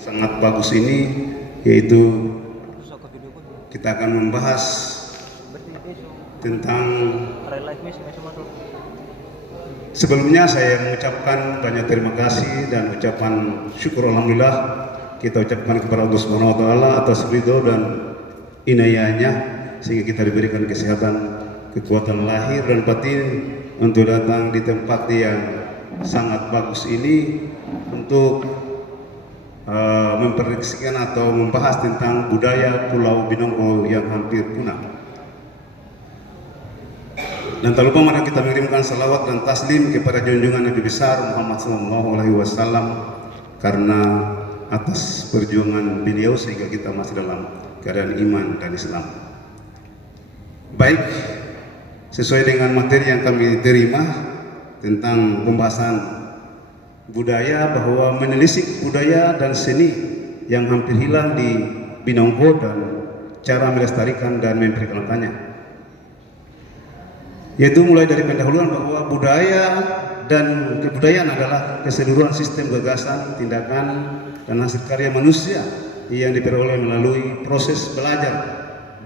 Sangat bagus ini, yaitu kita akan membahas tentang, sebelumnya saya mengucapkan banyak terima kasih dan ucapan syukur alhamdulillah kita ucapkan kepada Allah Subhanahu wa taala atas ridho dan inayahnya sehingga kita diberikan kesehatan, kekuatan lahir dan batin untuk datang di tempat yang sangat bagus ini untuk memprediksikan atau membahas tentang budaya Pulau Binongko yang hampir punah. Dan tak lupa mari kita mengirimkan salawat dan taslim kepada junjungan Nabi besar Muhammad SAW karena atas perjuangan beliau sehingga kita masih dalam keadaan iman dan Islam. Baik, sesuai dengan materi yang kami terima tentang pembahasan budaya, bahwa menelisik budaya dan seni yang hampir hilang di Binongko dan cara melestarikan dan memperkenalkannya, yaitu mulai dari pendahuluan bahwa budaya dan kebudayaan adalah keseluruhan sistem gagasan, tindakan, dan hasil karya manusia yang diperoleh melalui proses belajar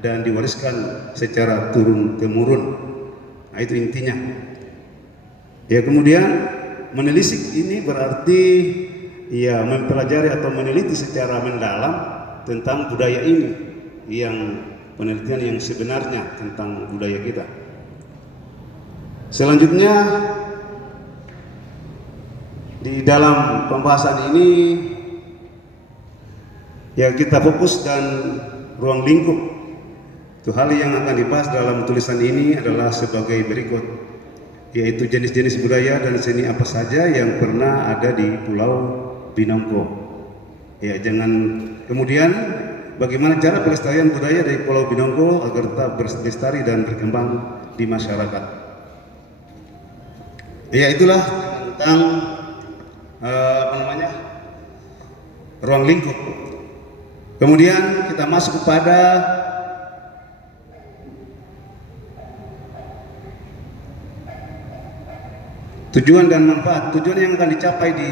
dan diwariskan secara turun-temurun. Nah, itu intinya. Ya, kemudian menelisik ini berarti ya mempelajari atau meneliti secara mendalam tentang budaya ini, yang penelitian yang sebenarnya tentang budaya kita. Selanjutnya di dalam pembahasan ini ya kita fokus dan ruang lingkup. Itu hal yang akan dibahas dalam tulisan ini adalah sebagai berikut, yaitu jenis-jenis budaya dan seni apa saja yang pernah ada di Pulau Binongko. Ya, kemudian bagaimana cara pelestarian budaya dari Pulau Binongko agar tetap berlestari dan berkembang di masyarakat. Ya, itulah tentang ruang lingkup. Kemudian kita masuk kepada tujuan dan manfaat. Tujuan yang akan dicapai di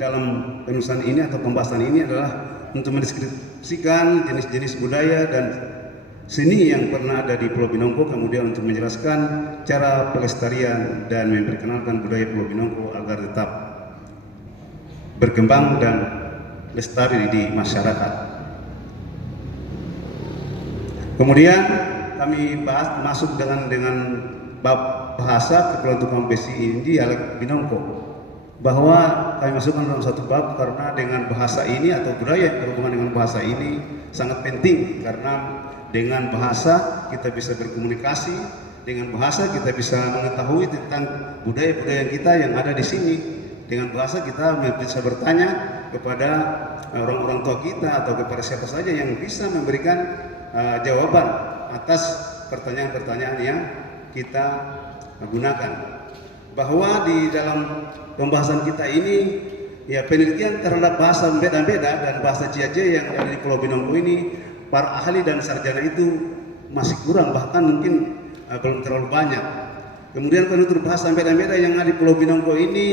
dalam penulisan ini atau pembahasan ini adalah untuk mendeskripsikan jenis-jenis budaya dan seni yang pernah ada di Pulau Binongko, kemudian untuk menjelaskan cara pelestarian dan memperkenalkan budaya Pulau Binongko agar tetap berkembang dan lestari di masyarakat. Kemudian kami masuk dengan bab bahasa Kepulauan Tukang Besi ini dialek Binongko, bahwa kami masukkan dalam satu bab karena dengan bahasa ini atau budaya yang berhubungan dengan bahasa ini sangat penting, karena dengan bahasa kita bisa berkomunikasi, dengan bahasa kita bisa mengetahui tentang budaya-budaya kita yang ada di sini. Dengan bahasa kita bisa bertanya kepada orang-orang tua kita atau kepada siapa saja yang bisa memberikan jawaban atas pertanyaan-pertanyaan yang kita gunakan. Bahwa di dalam pembahasan kita ini ya penelitian terhadap bahasa beda-beda dan bahasa Ciace yang ada di Pulau Binongko ini, para ahli dan sarjana itu masih kurang, bahkan mungkin belum terlalu banyak. Kemudian penutur bahasa beda-beda yang ada di Pulau Binongko ini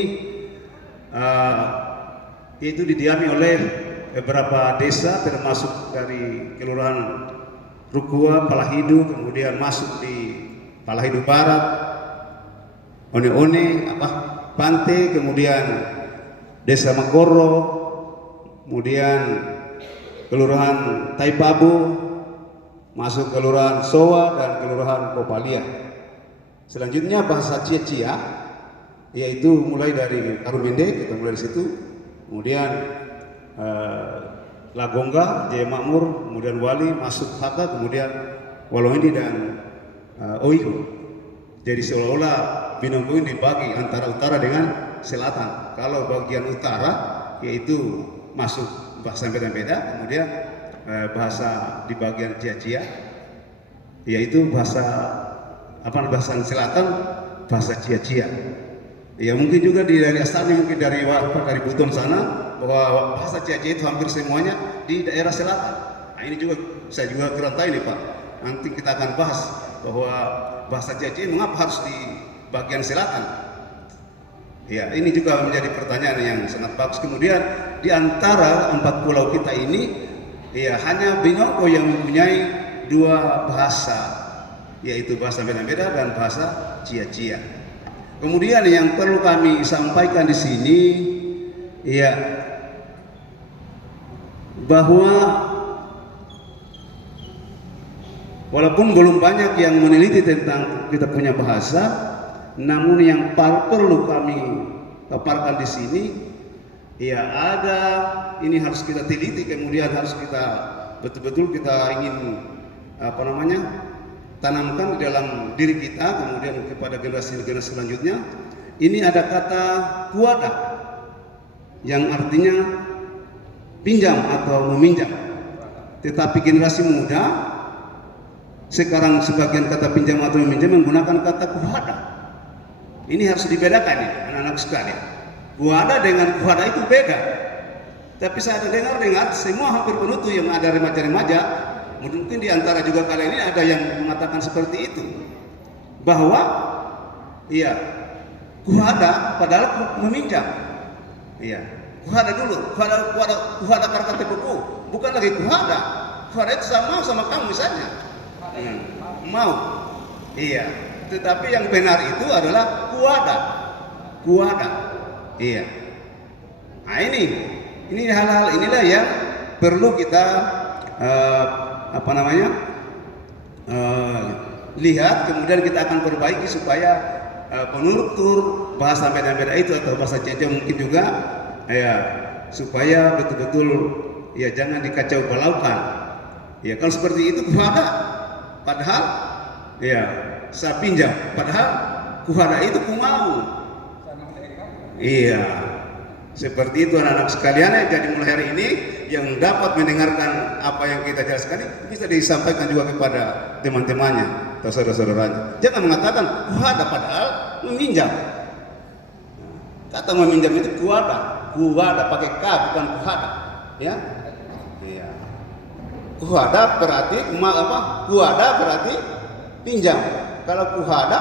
yaitu didiami oleh beberapa desa, termasuk dari Kelurahan Rukua, Palahidu, kemudian masuk di Palahidu Barat, One-One, Pante, kemudian Desa Makoro, kemudian Kelurahan Taipabu, masuk Kelurahan Sowa dan Kelurahan Popalia. Selanjutnya bahasa Cia-Cia, yaitu mulai dari Karumende, kita mulai dari situ, kemudian Lagongga, Jaya Makmur, kemudian Wali, masuk Haka, kemudian Walongedi dan Oiho. Jadi seolah-olah Binongko ini dibagi antara utara dengan selatan. Kalau bagian utara yaitu masuk bahasa beda-beda, kemudian bahasa di bagian Cia-Cia yaitu bahasa selatan, bahasa Cia-Cia. Ya mungkin juga dari asalnya, mungkin dari Buton sana, bahwa bahasa Cia-Cia itu hampir semuanya di daerah selatan. Nah, ini juga saya juga kurang tahu ini Pak. Nanti kita akan bahas bahwa bahasa Cia-Cia mengapa harus di bagian selatan. Ya, ini juga menjadi pertanyaan yang sangat bagus. Kemudian di antara 4 pulau kita ini, ya hanya Binongko yang mempunyai 2 bahasa, yaitu bahasa Beda-Beda dan bahasa Cia-Cia. Kemudian yang perlu kami sampaikan di sini, ya bahwa walaupun belum banyak yang meneliti tentang kita punya bahasa, namun yang perlu kami paparkan di sini, ya ada ini harus kita teliti, kemudian harus kita betul-betul kita ingin tanamkan di dalam diri kita, kemudian kepada generasi-generasi selanjutnya. Ini ada kata kuada yang artinya pinjam atau meminjam. Tetapi generasi muda sekarang sebagian kata pinjam atau meminjam menggunakan kata kuada. Ini harus dibedakan ya, anak-anak sekalian. Kuada dengan kuada itu beda. Tapi saya dengar semua hampir penutup yang ada remaja-remaja, mungkin di antara juga kalian ini ada yang mengatakan seperti itu, bahwa iya kuada padahal meminjam. Iya, kuada dulu, kuada karena buku, bukan lagi kuada. Kuada itu sama kamu misalnya. Mau. Iya. Tetapi yang benar itu adalah kuada. Iya. Nah ini hal-hal inilah yang perlu kita lihat, kemudian kita akan perbaiki supaya penutur bahasa Beda-Beda itu atau bahasa Cia-Cia mungkin juga, ya supaya betul-betul ya jangan dikacau balaukan. Ya kalau seperti itu kuada, padahal ya saya pinjam, padahal kuada itu ku mau. Iya, seperti itu anak-anak sekalian. Jadi mulai hari ini yang dapat mendengarkan apa yang kita jelaskan ini bisa disampaikan juga kepada teman-temannya atau saudara-saudaranya. Jangan mengatakan kuada padahal meminjam. Kata meminjam itu kuada pakai K bukan kuada, ya. Iya. Kuada berarti kuada berarti pinjam. Kalau kuada,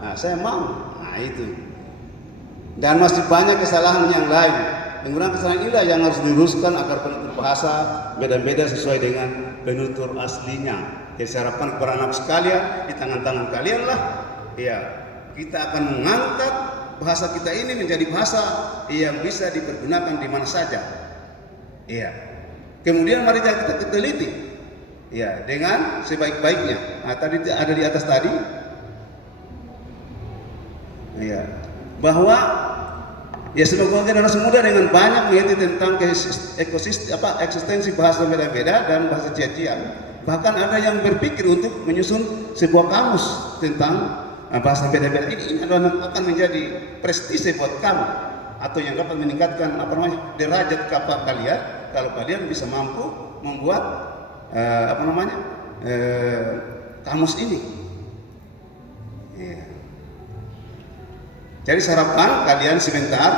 nah saya mau. Nah itu. Dan masih banyak kesalahan yang lain. Menggunakan kesalahan inilah yang harus diluruskan agar penutur bahasa Beda-Beda sesuai dengan penutur aslinya. Jadi saya harapkan kepada anak sekalian, di tangan-tangan kalian lah, ya kita akan mengangkat bahasa kita ini menjadi bahasa yang bisa dipergunakan di mana saja. Iya. Kemudian mari kita teliti. Ya, dengan sebaik-baiknya. Nah, tadi ada di atas tadi, ya, bahwa ya semoga generasi muda dengan banyak mengerti tentang eksistensi bahasa Beda-Beda dan bahasa Cia-Cia. Bahkan ada yang berpikir untuk menyusun sebuah kamus tentang bahasa Beda-Beda. Ini adalah akan menjadi prestise buat kamu, atau yang dapat meningkatkan derajat kapal kalian kalau kalian bisa mampu membuat kamus ini. Yeah. Jadi saya harapkan kalian sebentar,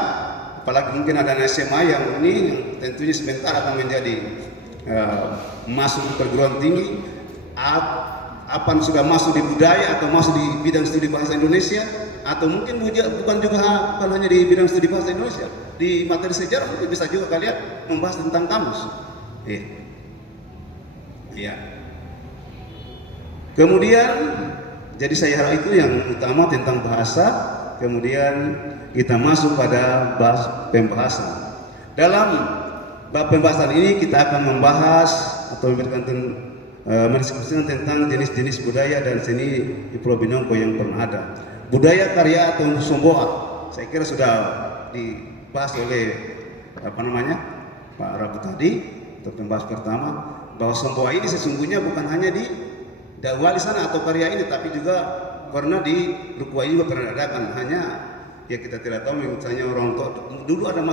apalagi mungkin ada anak SMA yang tentunya sebentar akan menjadi masuk di perguruan tinggi, apa sudah masuk di budaya atau masuk di bidang studi bahasa Indonesia, atau mungkin bukan hanya di bidang studi bahasa Indonesia, di materi sejarah mungkin bisa juga kalian membahas tentang kamus. Yeah. Ya. Kemudian jadi saya harap itu yang utama tentang bahasa. Kemudian kita masuk pada pembahasan. Dalam bab pembahasan ini kita akan membahas atau mendiskusikan tentang jenis-jenis budaya dan seni di Pulau Binongko yang pernah ada. Budaya karya atau somboa, saya kira sudah dibahas oleh Pak Rabu tadi untuk pembahas pertama, bahwa somboa ini sesungguhnya bukan hanya di Dakwali sana atau karya ini, tapi juga karena di Rukuai juga pernah adakan. Hanya ya kita tidak tahu, misalnya orang tua dulu ada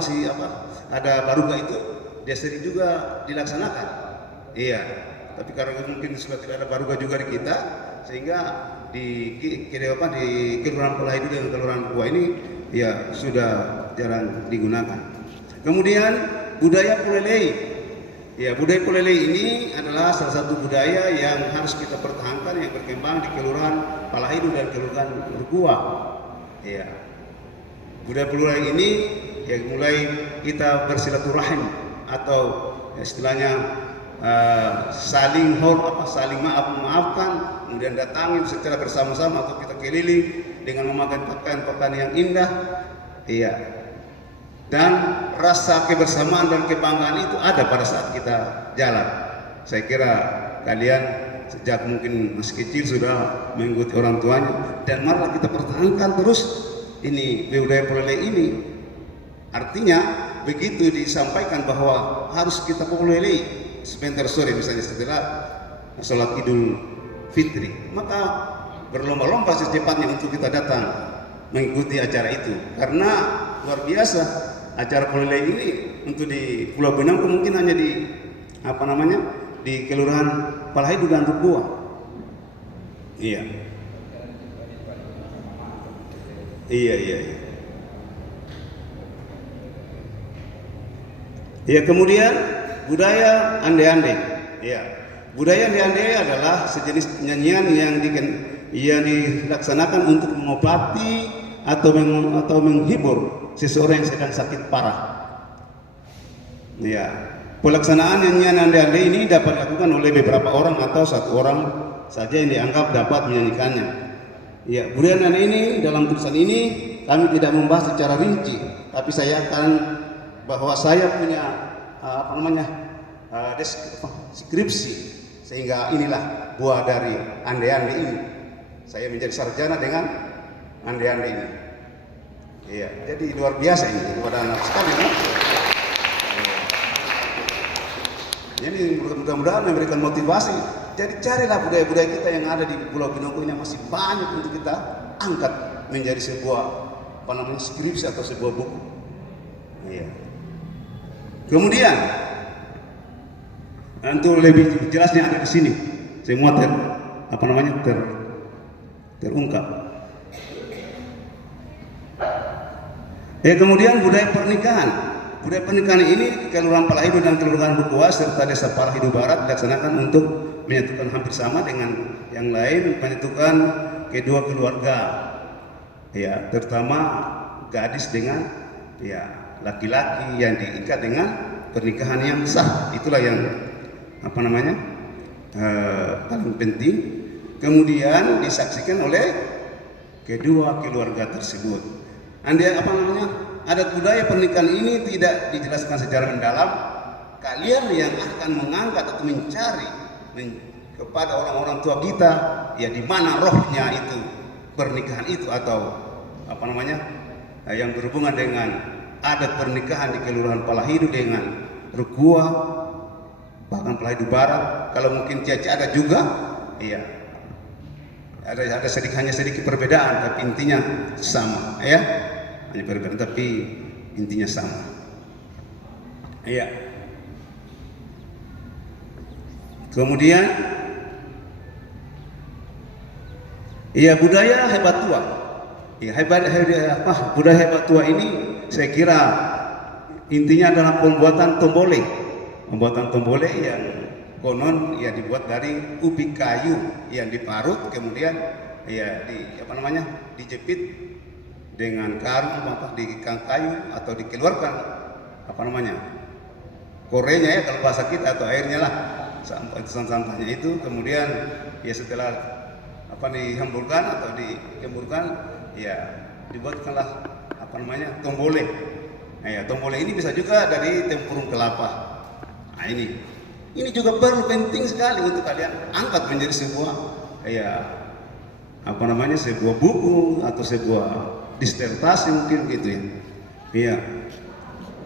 baruga itu dia sering juga dilaksanakan. Iya, tapi karena mungkin sudah tidak ada baruga juga di kita, sehingga di Kelurahan Palaidu dan Kelurahan Rukuai ini ya sudah jarang digunakan. Kemudian budaya Pulelei. Ya, budaya Pulelei ini adalah salah satu budaya yang harus kita pertahankan, yang berkembang di Kelurahan Palaidu dan Kelurahan Rukua. Ya. budaya plural ini ya mulai kita bersilaturahim atau istilahnya saling maafkan, kemudian datangin secara bersama-sama atau kita keliling dengan memakai pakaian-pakaian yang indah, iya. Dan rasa kebersamaan dan kebanggaan itu ada pada saat kita jalan. Saya kira kalian sejak mungkin masih kecil sudah mengikuti orang tuanya, dan malah kita pertahankan terus ini budaya plural ini. Artinya begitu disampaikan bahwa harus kita populari sebentar sore misalnya setelah sholat Idul Fitri, maka berlomba-lomba secepatnya untuk kita datang mengikuti acara itu, karena luar biasa acara populari ini untuk di Pulau Benauko mungkin hanya di di Kelurahan Palahidu dan Rukua. Iya. Ya, kemudian budaya ande-ande. Ya, budaya ande-ande adalah sejenis nyanyian yang dilaksanakan untuk mengobati atau menghibur seseorang yang sedang sakit parah. Ya, pelaksanaan nyanyian ande-ande ini dapat dilakukan oleh beberapa orang atau satu orang saja yang dianggap dapat menyanyikannya. Ya, budaya ande ini dalam tulisan ini kami tidak membahas secara rinci, tapi saya akan bahwa saya punya skripsi, sehingga inilah buah dari ande-ande ini. Saya menjadi sarjana dengan ande-ande ini. Iya, jadi luar biasa ini kepada anak sekali. Jadi mudah-mudahan memberikan motivasi. Jadi carilah budaya-budaya kita yang ada di Pulau Benauko ini, masih banyak untuk kita angkat menjadi sebuah skripsi atau sebuah buku. Iya. Kemudian untuk lebih jelasnya ada di sini, semua terungkap. Kemudian budaya pernikahan. Budaya pernikahan ini Kelurahan Palahidu dan Kelurahan Rukua serta Desa Palahidu Barat dilaksanakan untuk menyatukan hampir sama dengan yang lain, menyatukan kedua keluarga, ya, terutama gadis dengan laki-laki yang diikat dengan pernikahan yang sah. Itulah yang paling penting. Kemudian disaksikan oleh kedua keluarga tersebut. Adat budaya pernikahan ini tidak dijelaskan secara mendalam. Kalian yang akan mengangkat atau mencari kepada orang-orang tua kita, ya di mana rohnya itu pernikahan itu, atau yang berhubungan dengan adat pernikahan di Kelurahan Palahidu dengan Rukua, bahkan Palahidu Barat. Kalau mungkin Ciaci ada juga, iya. Ada sedikit perbedaan, tapi intinya sama, ya. Hanya perbedaan tapi intinya sama. Iya. Kemudian budaya hebat tua. Budaya hebat tua ini saya kira intinya adalah pembuatan tombole. Pembuatan tombole yang konon dibuat dari ubi kayu yang diparut, kemudian dijepit dengan karung di kayu atau dikeluarkan korenya, ya kalau bahasa kita, atau airnya lah, sampah-sampahnya itu. Kemudian setelah dihamburkan atau dikemburkan, dibuatkanlah tombole. Tombole ini bisa juga dari tempurung kelapa. Nah, ini juga perlu penting sekali untuk kalian angkat menjadi sebuah sebuah buku atau sebuah disertasi mungkin gitu ya. Iya.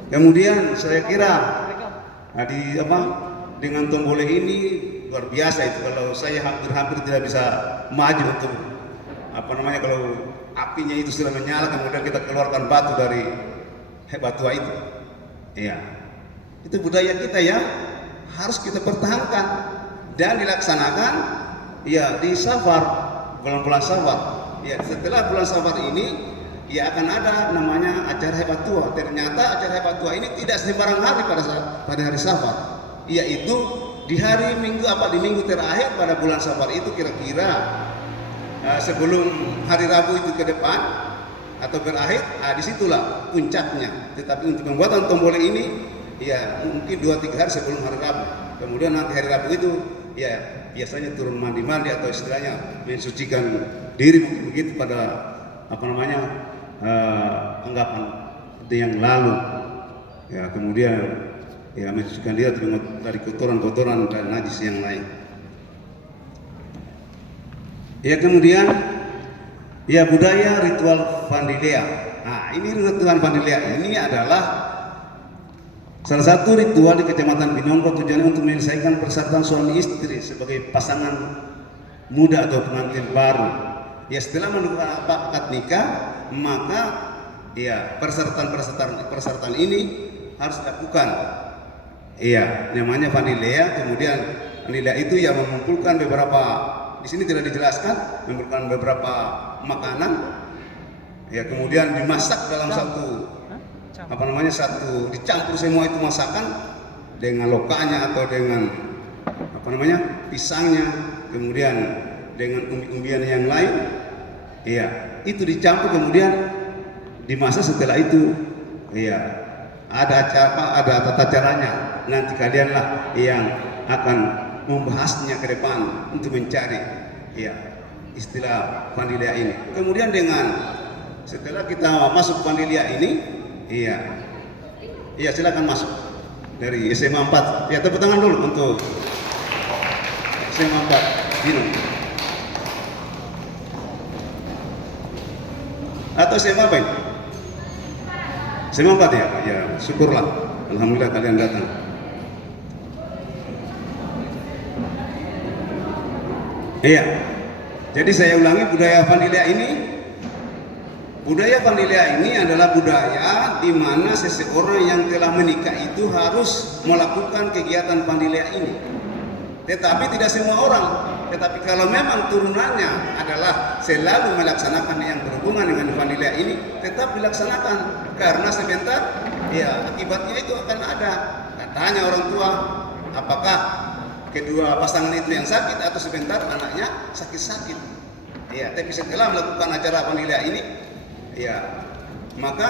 Kemudian saya kira dengan tombole ini luar biasa itu. Kalau saya hampir tidak bisa maju untuk kalau apinya itu sudah menyala, kemudian kita keluarkan batu dari hebat tua itu. Iya. Itu budaya kita ya, harus kita pertahankan dan dilaksanakan di Safar, bulan-bulan Safar. Setelah bulan Safar ini akan ada namanya acara hebat tua. Ternyata acara hebat tua ini tidak sembarang hari pada hari Safar, yaitu di minggu terakhir pada bulan Safar itu, kira-kira sebelum hari Rabu itu ke depan, atau berakhir, disitulah puncaknya. Tetapi untuk pembuatan tombole ini, ya mungkin 2-3 hari sebelum hari Rabu. Kemudian nanti hari Rabu itu, ya biasanya turun mandi-mandi atau istilahnya mensucikan diri, mungkin begitu pada anggapan yang lalu. Ya kemudian ya mensucikan diri dari kotoran-kotoran dan najis yang lain. Ya kemudian ya budaya ritual Vandilea. Nah ini ritual Vandilea ini adalah salah satu ritual di Kecamatan Binongko, tujuannya untuk menyelesaikan persyaratan suami istri sebagai pasangan muda atau pengantin baru. Ya setelah melakukan akad nikah, maka ya persyaratan ini harus dilakukan. Iya, namanya Vandilea. Kemudian Vandilea itu ya mengumpulkan beberapa, di sini tidak dijelaskan, mengumpulkan beberapa makanan. Ya kemudian dimasak dalam dicampur semua itu masakan dengan lokanya atau dengan pisangnya, kemudian dengan umbi-umbian yang lain. Iya, itu dicampur kemudian dimasak. Setelah itu iya ada tata caranya. Nanti kalianlah yang akan membahasnya ke depan untuk mencari ya istilah Vandilea ini. Kemudian setelah kita masuk Vandilea ini, iya silakan masuk dari SMA 4. Ya tepuk tangan dulu untuk SMA 4 Binong. Atau SMA apa ini? SMA 4 ya? Ya syukurlah, alhamdulillah kalian datang. Iya, jadi saya ulangi, budaya Vandilea ini adalah budaya di mana seseorang yang telah menikah itu harus melakukan kegiatan Vandilea ini. Tetapi tidak semua orang. Tetapi kalau memang turunannya adalah selalu melaksanakan yang berhubungan dengan Vandilea ini, tetap dilaksanakan. Karena sebentar, ya akibatnya itu akan ada. Katanya orang tua, apakah kedua pasangan itu yang sakit atau sebentar anaknya sakit-sakit. Ya, tapi setelah melakukan acara Vandilea ini, ya maka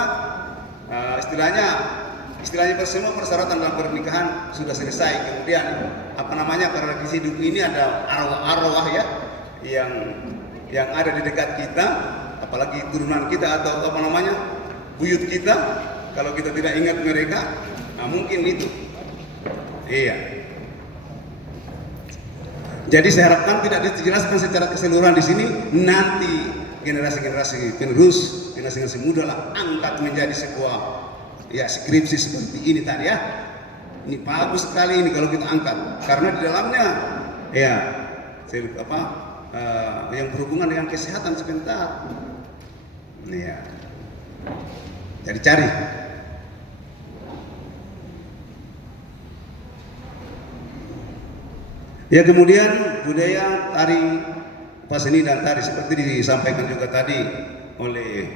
istilahnya semua persyaratan dalam pernikahan sudah selesai. Kemudian karena di hidup ini ada arwah-arwah ya yang ada di dekat kita, apalagi turunan kita atau buyut kita. Kalau kita tidak ingat mereka, mungkin itu. Iya. Jadi saya harapkan tidak dijelaskan secara keseluruhan di sini. Nanti generasi penerus, generasi muda lah angkat menjadi sebuah skripsi seperti ini tadi ya. Ini bagus sekali ini kalau kita angkat, karena di dalamnya yang berhubungan dengan kesehatan sebentar. Ya. Jadi cari. Ya kemudian budaya tari paseni dan tari seperti disampaikan juga tadi oleh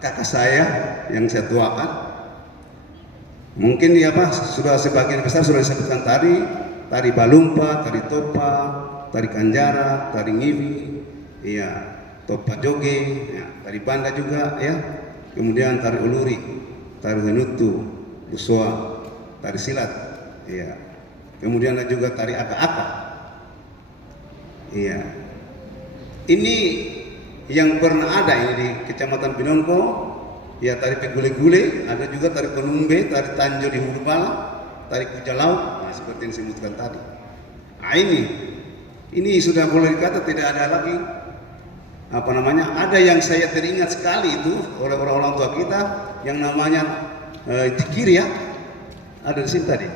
kakak saya yang saya tuakan. Mungkin sudah sebagian besar sudah disebutkan tari balumpa, tari topa, tari kanjara, tari ngiwi, topa joge, tari banda juga ya. Kemudian tari uluri, tari henutu, busoa, tari silat, ya. Kemudian ada juga tari aka-aka. Iya. Ini yang pernah ada ini di Kecamatan Binongko, ya tari pegule-gule, ada juga tari penumbe, tari tanjo di hulu bala, tari kujalau, seperti yang disebutkan tadi. Nah ini sudah boleh dikata tidak ada lagi ada yang saya teringat sekali itu oleh orang-orang tua kita yang namanya jikiri ya, ada di sini tadi.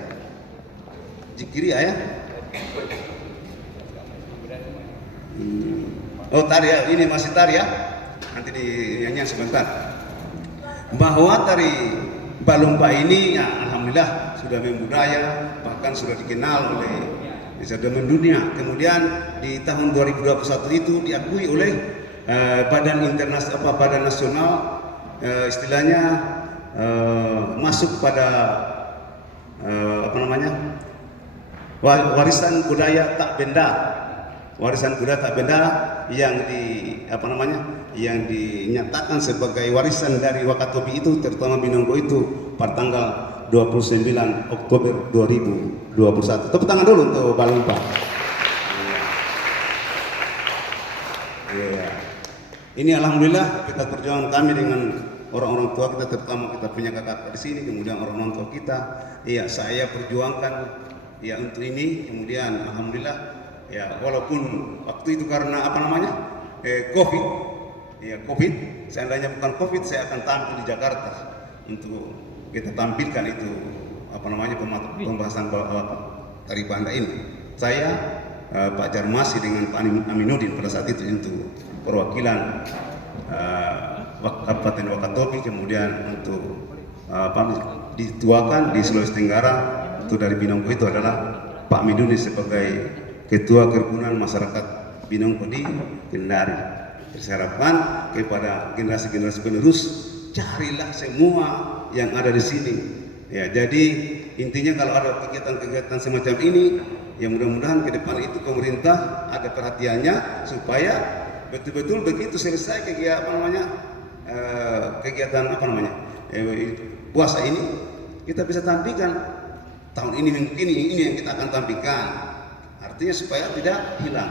Jikiri ya. Oh tari ya, ini masih tari ya. Nanti dinyanyian sebentar. Bahwa tari balumpa ini alhamdulillah sudah membudaya, bahkan sudah dikenal oleh mendunia. Kemudian di tahun 2021 itu diakui oleh Badan Nasional, istilahnya masuk pada warisan budaya tak benda. warisan budaya tak benda yang yang dinyatakan sebagai warisan dari Wakatobi itu, terutama Binonggo itu, pada tanggal 29 Oktober 2021. Tepuk tangan dulu untuk Balumpa. Ya. Ini alhamdulillah kita perjuangan kami dengan orang-orang tua kita, terutama kita punya kakak di sini, kemudian orang-orang tua kita. Iya, saya perjuangkan ya untuk ini, kemudian alhamdulillah ya, walaupun waktu itu karena COVID, ya COVID, seandainya bukan COVID saya akan tampil di Jakarta untuk kita tampilkan itu pembahasan tari banda ini. Saya Pak Jarmasi dengan Pak Aminuddin pada saat itu untuk perwakilan Kabupaten Wakatobi, kemudian untuk dituakan di Sulawesi Tenggara itu dari Binonggo itu adalah Pak Aminuddin sebagai Ketua Kerukunan Masyarakat Binonggo di Kendari. Saya harapkan kepada generasi-generasi penerus, carilah semua yang ada di sini. Ya, jadi intinya kalau ada kegiatan-kegiatan semacam ini, ya mudah-mudahan ke depan itu pemerintah ada perhatiannya supaya betul-betul begitu selesai kegiatan puasa ini, kita bisa tampilkan tahun ini mungkin ini yang kita akan tampilkan. Artinya supaya tidak hilang,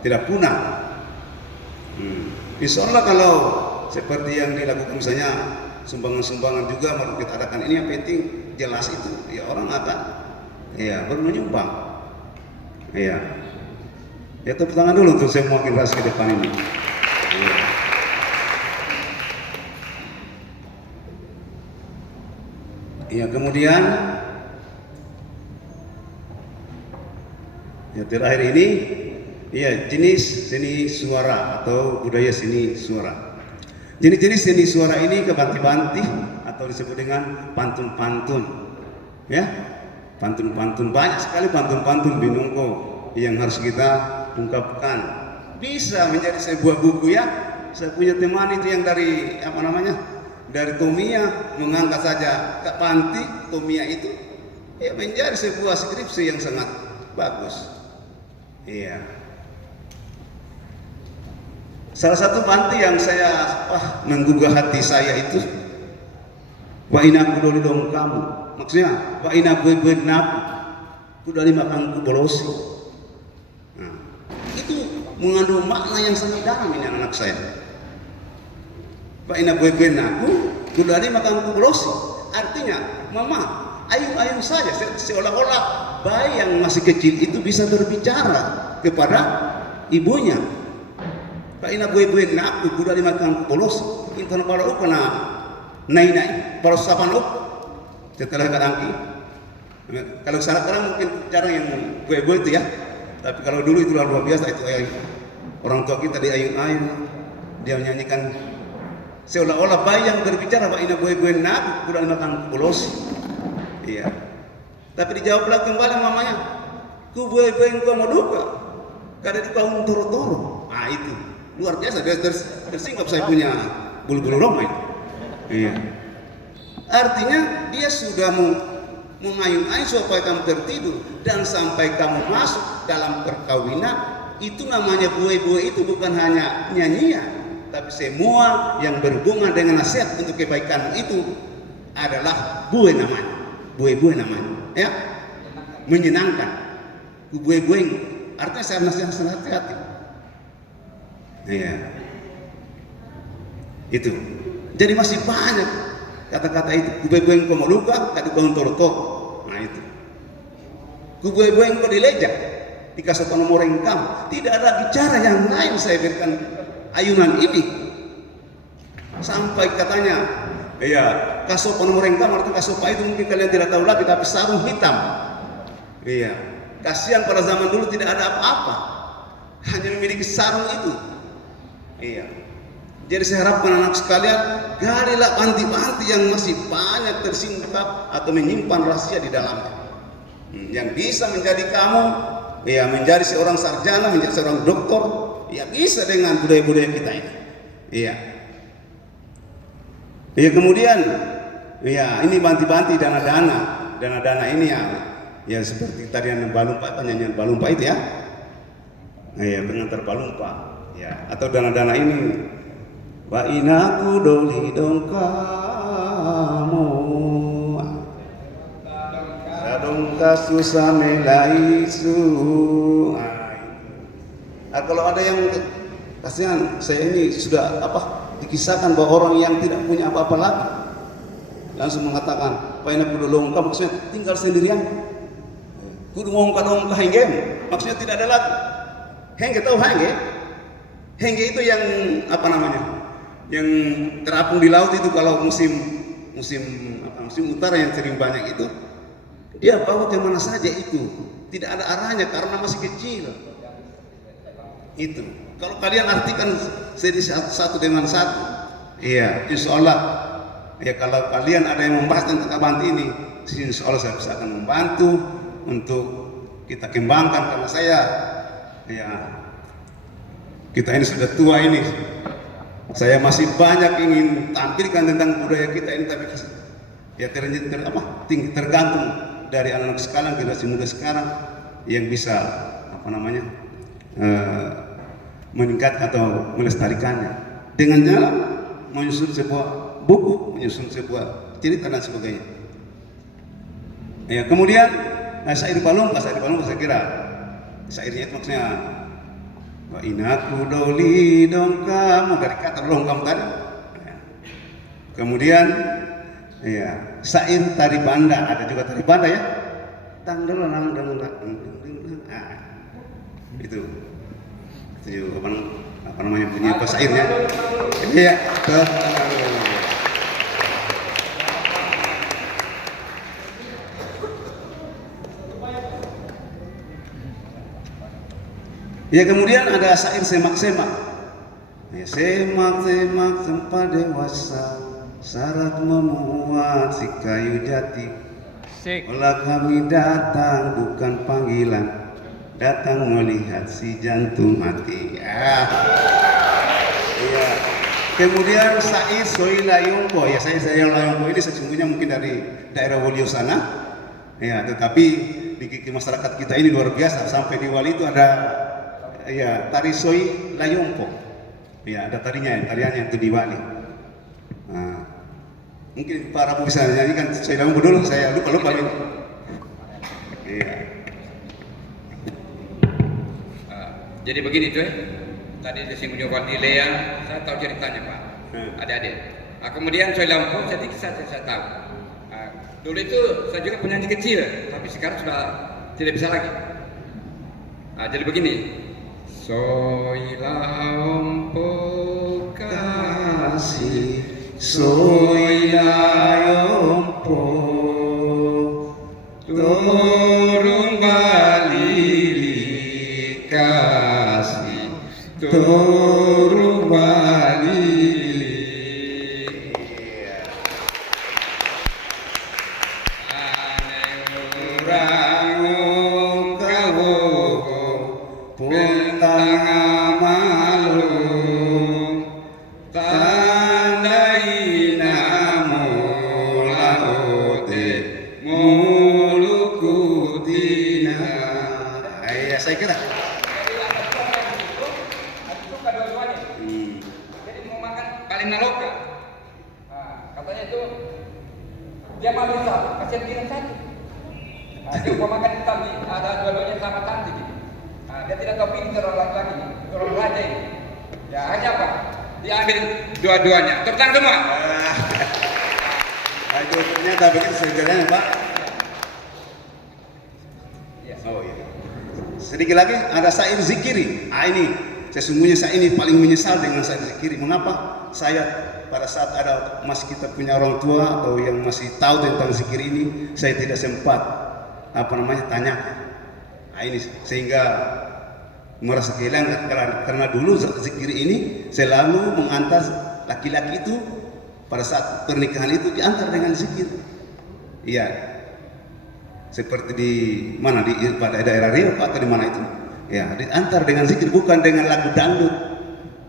tidak punah. Insya Allah kalau seperti yang dilakukan misalnya sumbangan-sumbangan juga baru kita adakan, ini yang penting jelas itu ya, orang akan menyumbang. Ya, tepuk tangan dulu untuk semua generasi ke depan ini. Ya, kemudian ya terakhir ini ya, jenis seni suara atau budaya seni suara. Jenis-jenis seni suara ini kebanti-banti atau disebut dengan pantun-pantun. Ya, pantun-pantun, banyak sekali pantun-pantun Binonggo yang harus kita ungkapkan. Bisa menjadi sebuah buku ya. Saya punya teman itu yang dari dari Tomia, mengangkat saja Kak Panti Tomia itu ya menjadi sebuah skripsi yang sangat bagus. Iya. Salah satu panti yang saya menggugah hati saya itu wa ina kudolidong kamu. Maksudnya wa ina bebenaku kudali makan kubolosi. Nah, itu mengandung makna yang sangat dalam ini anak saya. Wa ina bebenaku kudali makan kubolosi. Artinya, mama, ayun-ayun saja seolah-olah bayi yang masih kecil itu bisa berbicara kepada ibunya. Pak ina gue nak udah dimakan polos intan baru na nai polos sapan setelah kadangki. Kalau sekarang mungkin jarang yang gue itu ya, tapi kalau dulu itu luar biasa itu orang tua kita di ayun-ayun dia menyanyikan seolah-olah bayi yang berbicara. Pak ina gue nak udah dimakan polos. Iya. Tapi dijawablah kembali mamanya, ku gue engkau mau duka, kada di kaum toro-toro. Ah itu luar biasa, tersingkap saya punya bulu-bulu roma itu. Iya. Artinya dia sudah mengayun-ayun supaya kamu tertidur dan sampai kamu masuk dalam perkawinan. Itu namanya buai-buai itu bukan hanya nyanyian, tapi semua yang berhubungan dengan nasihat untuk kebaikan itu adalah buai namanya. Buai-buai namanya, ya, menyenangkan. Buai-buai artinya saya nasihat hati-hati. Iya, itu. Jadi masih banyak kata-kata itu. Buai-buai engkau mau luka, kadu kau toro-toro. Nah itu. Buai-buai engkau dilejak, dikasih nomor engkau. Tidak ada bicara yang lain saya berikan ayunan ini. Sampai katanya, iya, kasopan nomor engkau artinya kasopa itu mungkin kalian tidak tahu lagi, tapi sarung hitam. Iya, kasihan pada zaman dulu tidak ada apa-apa, hanya memiliki sarung itu. Iya, jadi saya harapkan anak sekalian, galilah panti-panti yang masih banyak tersingkap atau menyimpan rahasia di dalamnya, yang bisa menjadi kamu, ya menjadi seorang sarjana, menjadi seorang doktor, ya bisa dengan budaya-budaya kita ini. Iya. Ya kemudian, ya ini banti-banti dana-dana ini Ya seperti tarian balumpa, nyanyian balumpa itu ya. Nah, ya pengantar balumpa. Ya, atau dana-dana ini. Wa inaku doli dongkamu. Sadongka susame laisu. Nah, kalau ada yang kasihan, saya ini sudah dikisahkan bahwa orang yang tidak punya apa-apa lagi langsung mengatakan, "Paina kudu longkang," maksudnya tinggal sendirian. Kudu ngongka-ngongka hengge, maksudnya tidak ada lagi. Hengge tahu hengge? Hengge itu yang yang terapung di laut itu kalau musim utara yang sering banyak itu, dia bawa kemana saja itu, tidak ada arahnya karena masih kecil. Itu kalau kalian artikan satu dengan satu, iya insya Allah ya, kalau kalian ada yang membahas tentang Abanti ini, insya Allah saya bisa akan membantu untuk kita kembangkan, karena kita ini sudah tua ini, saya masih banyak ingin tampilkan tentang budaya kita ini, tapi ya tergantung dari anak-anak sekarang, generasi muda sekarang yang bisa meningkat atau melestarikannya dengan jalan menyusun sebuah buku, menyusun sebuah cerita dan sebagainya. Ya, kemudian syair balumpa saya kira syairnya itu maksudnya wa inaku doli dongkamu, dari kata longkam tadi. Kemudian ya syair tari banda, ada juga tari banda ya. Itu bunyi apa syairnya? Iya. Ya, kemudian ada syair semak-semak. Ya, semak-semak sempat dewasa, syarat memuat si kayu jati. Olah kami datang bukan panggilan, datang melihat si jantung hati. Ya. Kemudian syair Soi Layongko. Ya, saya Layongko ini sesungguhnya mungkin dari daerah Wolio sana. Ya, tetapi di masyarakat kita ini luar biasa. Sampai di Wali itu ada tari Soi Layongko. Ya, ada tariannya itu di Wali. Nah, mungkin para bisa nyanyikan Soi Layongko dulu. Saya lupa ini. Iya. Jadi begini tuh tadi disinggung juga di Lea, saya tahu ceritanya Pak, adik-adik. Kemudian Soi Layongko sedikit saja saya tahu. Dulu itu saya juga penyanyi kecil, tapi sekarang sudah tidak bisa lagi. Jadi begini, Soi Layongko kasih, Soi Layongko turun balili kasih, turun balili. Aneh kau puntang amalu, tandai namo laute mulukutina. Ya, saya kira. Jadi mau makan paling naloka. Katanya itu dia mau bisa kasihan kirim satu. Dia mau makan hitam nih, ada dua-duanya sama cantik gitu. Dia tidak tahu pintar orang laki-laki, orang raja ini. Ya hanya apa? Diambil dua-duanya, tertang semua. Itu ternyata begitu sejarahnya Pak. Oh iya. Sedikit lagi ada syair zikiri. Ini sesungguhnya saya ini paling menyesal dengan syair zikiri. Mengapa? Saya pada saat ada masih kita punya orang tua atau yang masih tahu tentang zikir ini, saya tidak sempat tanya. Ini sehingga merasa kehilangan, karena dulu zikir ini selalu mengantar laki-laki itu pada saat pernikahan itu diantar dengan zikir. Iya. Seperti di mana, pada daerah Riau atau di mana itu? Ya, diantar dengan zikir, bukan dengan lagu dangdut.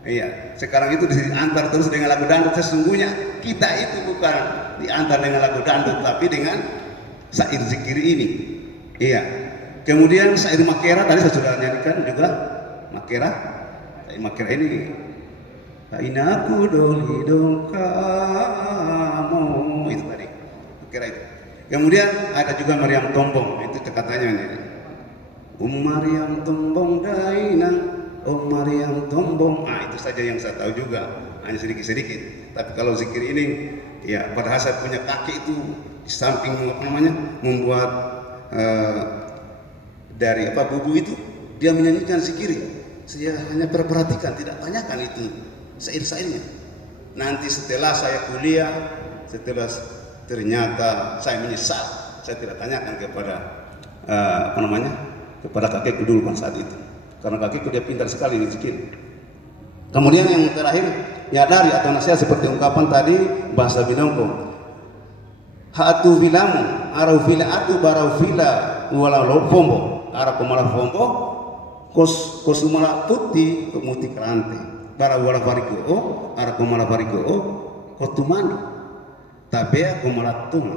Iya, sekarang itu diantar terus dengan lagu dangdut. Sesungguhnya kita itu bukan diantar dengan lagu dangdut, tapi dengan syair zikir ini. Iya. Kemudian syair Makera tadi saya sudah nyanyikan juga. Makera. Syair Makera ini Aina aku doli dong kamu itu tadi. Makera itu. Kemudian ada juga Maryam Tombong, itu katanya ini. Maryam Tombong daina, Maryam Tombong. Ah, itu saja yang saya tahu juga, hanya sedikit-sedikit. Tapi kalau zikir ini, ya padahal saya punya kaki itu di samping apa namanya membuat dari apa bubu itu dia menyanyikan zikir. Saya hanya perhatikan, tidak tanyakan itu syair-syairnya. Nanti setelah saya kuliah, setelah ternyata saya menyesal, saya tidak tanyakan kepada apa namanya kepada kakekku dulu pada saat itu, karena kakekku dia pintar sekali di zikir. Kemudian yang terakhir nyadari atau nasihat seperti ungkapan tadi bahasa Binongko. Hatu filamu, arau fila atu barau fila wala lopombo, ara komala fombo, kosumala putih kemuti kerante, barau wala varigo o, ara komala varigo o, kotumanu, tabea komala tuma.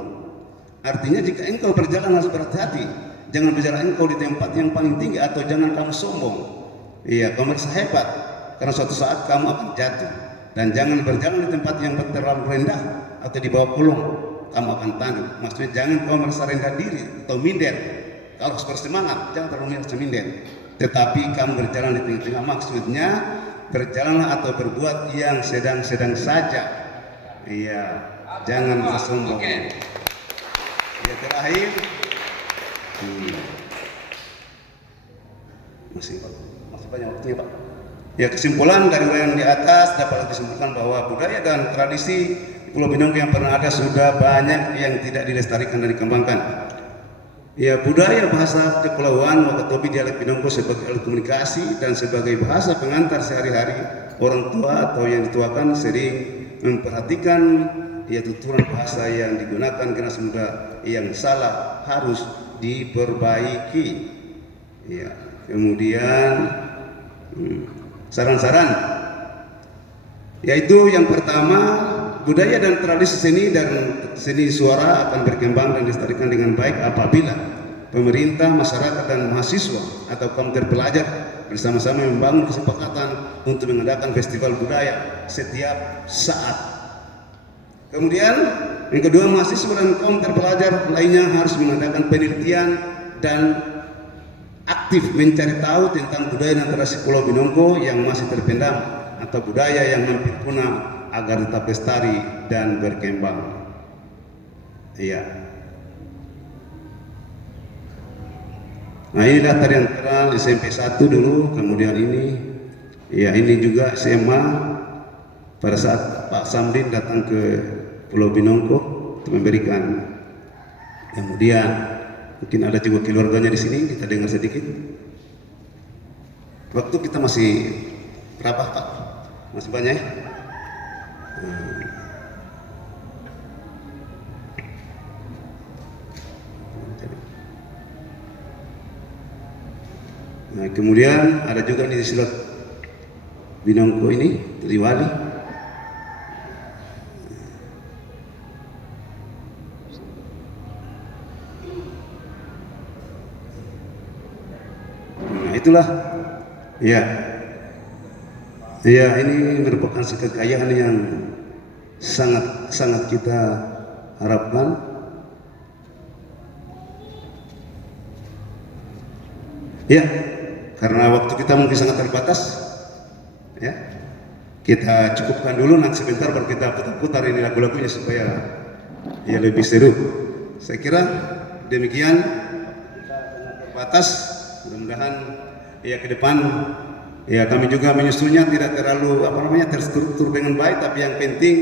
Artinya jika engkau berjalan harus berhati-hati, jangan berjalan engkau di tempat yang paling tinggi atau jangan kamu sombong. Iya, kamu merasa hebat, karena suatu saat kamu akan jatuh. Dan jangan berjalan di tempat yang terlalu rendah atau di bawah kolong, kamu akan tanduk. Maksudnya jangan kau merasa rendah diri atau minder. Kalau harus bersemangat, jangan terlalu merasa minder. Tetapi kamu berjalan di tengah-tengah, maksudnya berjalanlah atau berbuat yang sedang-sedang saja. Iya, jangan bersombong. Ya terakhir, masih banyak waktunya Pak. Ya kesimpulan dari uraian di atas dapat disimpulkan bahwa budaya dan tradisi Pulau Binongko yang pernah ada sudah banyak yang tidak dilestarikan dan dikembangkan. Ya budaya bahasa kepulauan Wakatobi dialek Binongko sebagai alat komunikasi dan sebagai bahasa pengantar sehari-hari, orang tua atau yang dituakan sering memperhatikan ya tuturan bahasa yang digunakan generasi muda yang salah harus diperbaiki. Ya kemudian saran-saran yaitu yang pertama, budaya dan tradisi seni dan seni suara akan berkembang dan dilestarikan dengan baik apabila pemerintah, masyarakat dan mahasiswa atau kaum terpelajar bersama-sama membangun kesepakatan untuk mengadakan festival budaya setiap saat. Kemudian yang kedua, mahasiswa dan kaum terpelajar lainnya harus mengadakan penelitian dan aktif mencari tahu tentang budaya dan tradisi Pulau Binongko yang masih terpendam atau budaya yang hampir punah agar tetap lestari dan berkembang. Iya. Nah inilah tarian terang SMP 1 dulu, kemudian ini, ya ini juga SMA pada saat Pak Samdin datang ke Pulau Binongko untuk memberikan. Kemudian mungkin ada juga keluarganya di sini, kita dengar sedikit. Waktu kita masih berapa Pak? Masih banyak ya? Nah kemudian ada juga di silat Binongko ini dari wali. Itulah ya ini merupakan kekayaan yang sangat kita harapkan. Ya karena waktu kita mungkin sangat terbatas ya, kita cukupkan dulu, nanti sebentar baru kita putar-putar ini lagu-lagunya supaya ya lebih seru. Saya kira demikian, kita terbatas, mudah-mudahan ya ke depan ya kami juga menyusunnya tidak terlalu terstruktur dengan baik, tapi yang penting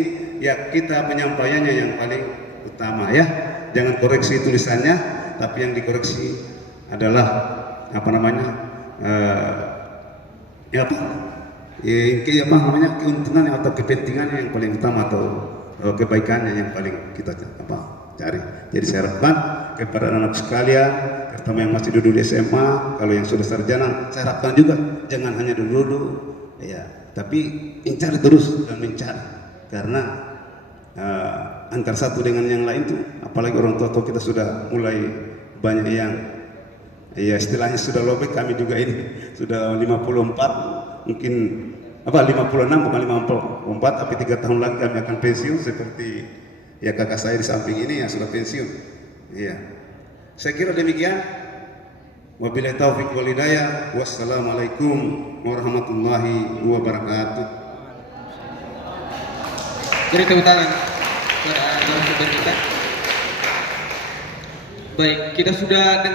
ya kita penyampaiannya yang paling utama ya. Jangan koreksi tulisannya, tapi yang dikoreksi adalah keuntungan atau kepentingannya yang paling utama atau kebaikannya yang paling kita cari. Jadi saya harapkan kepada anak-anak sekalian, terutama yang masih duduk di SMA, kalau yang sudah sarjana, saya harapkan juga jangan hanya duduk-duduk, ya, tapi mencari terus dan mencari, karena antara satu dengan yang lain tuh, apalagi orang tua kita sudah mulai banyak yang Iya, istilahnya sudah lobek, kami juga ini sudah 54, mungkin 56 bukan 54, tapi 3 tahun lagi kami akan pensiun seperti ya kakak saya di samping ini yang sudah pensiun. Iya. Saya kira demikian. Wabillahi taufiq wal hidayah. Wassalamualaikum warahmatullahi wabarakatuh. Beri tepuk tangan kepada narasumber kita. Baik, kita sudah dengar